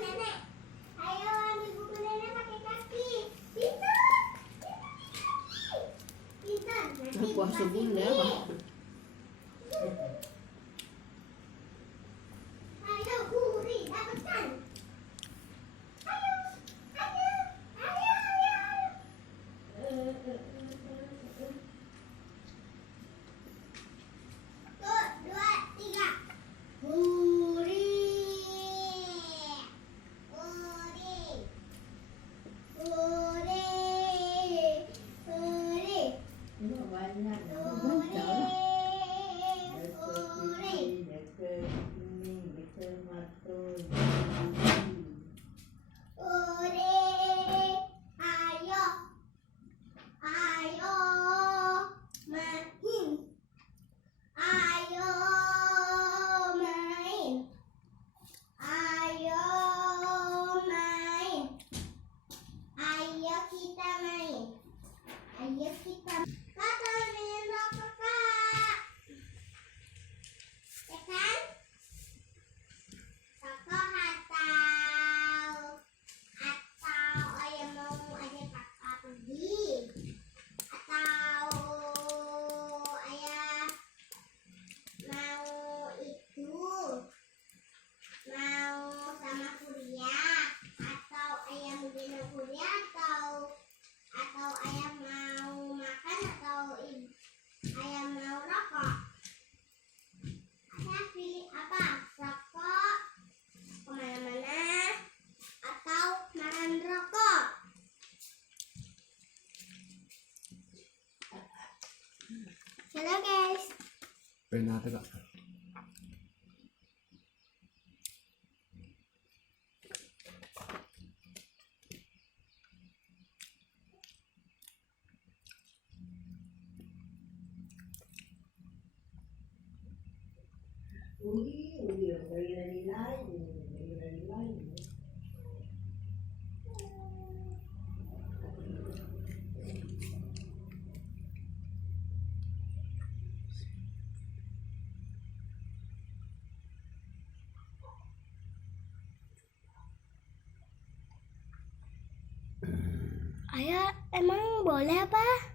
nenek. Ayo ambil buku nenek pakai kaki. Pintar. Pintar. Nanti Puasa dikasih bunda nih. Pak. Ayo guri, dapatkan. Ayo, ayo, ayo, ayo. Tuh, 2, 3. Guri. Guri. Guri. Guri. Banyak. Guri. Ore, ayo, ayo, main, ayo, main, ayo, main, ayo kita main, ayo kita. Kakak main apa kak? Ya kan? Kakak atau ayah mau ajak kakak pergi, atau ayah mau mau sama kuliah, atau ayah mau gendong kuliah, atau ayah mau makan, atau ayah mau rokok. Ayah pilih apa? Rokok kemana-mana atau makan rokok? Halo guys. Penat Kak. Ayah emang boleh apa?